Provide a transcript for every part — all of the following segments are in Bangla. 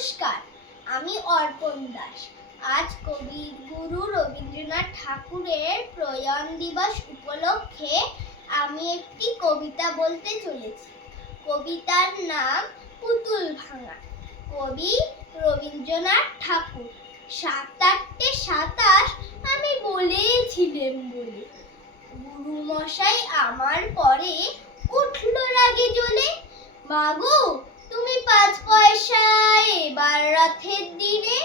নমস্কার, আমি অর্পণ দাস। আজ কবিগুরু রবীন্দ্রনাথ ঠাকুরের প্রয়াণ দিবস উপলক্ষে আমি একটি কবিতা বলতে চলেছি। কবিতার নাম পুতুল ভাঙা। কবি রবীন্দ্রনাথ ঠাকুর। ৭-৮-২৭ আমি বলেছিলেন বলে, গুরুমশাই আমার পরে উঠল রাগে জ্বলে। মাগো তুমি ৫ পয়সা এবার রথের দিনে,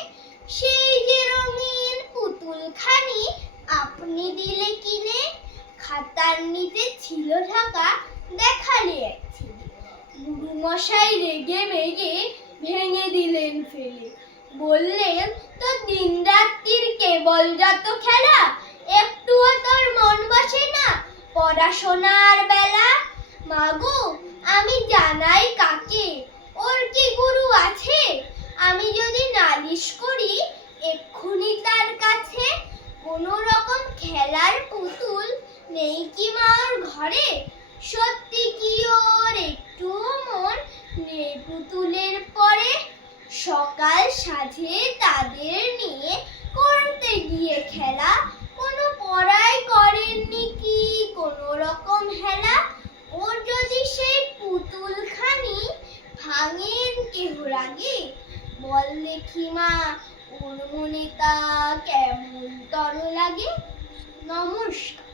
সেই যে রঙিন পুতুলখানি আপনি দিলে কিনে। খাতার নিচে ছিল ঢাকা, দেখালে এক ছিলি। গুরুমশাই রেগে মেগে ভেঙে দিলেন ফেলে। বললেন, তোর দিন রাত্রির কেবল যত খেলা, একটুও তোর মন বসে না পড়াশোনার বেলা। মাগো আমি জানাই কাকে, ওর কি গুরু আছে? আমি যদি নালিশ করি এক্ষুনি তার কাছে। কোনো রকম খেলার পুতুল নেই কি মা ওর ঘরে? সত্যি কি ওর একটু মন নেই পুতুলের পরে? সকাল সাঁঝে তাদের নিয়ে করতে গিয়ে খেলা, কোনো পড়াই করেননি কি কোনো রকম হেলা? ওর যদি সেই পুতুলখানি ভাঙেন কেহ রাগে, বল দেখি মা ওর মনে তা কেমন তর লাগে। নমস্কার।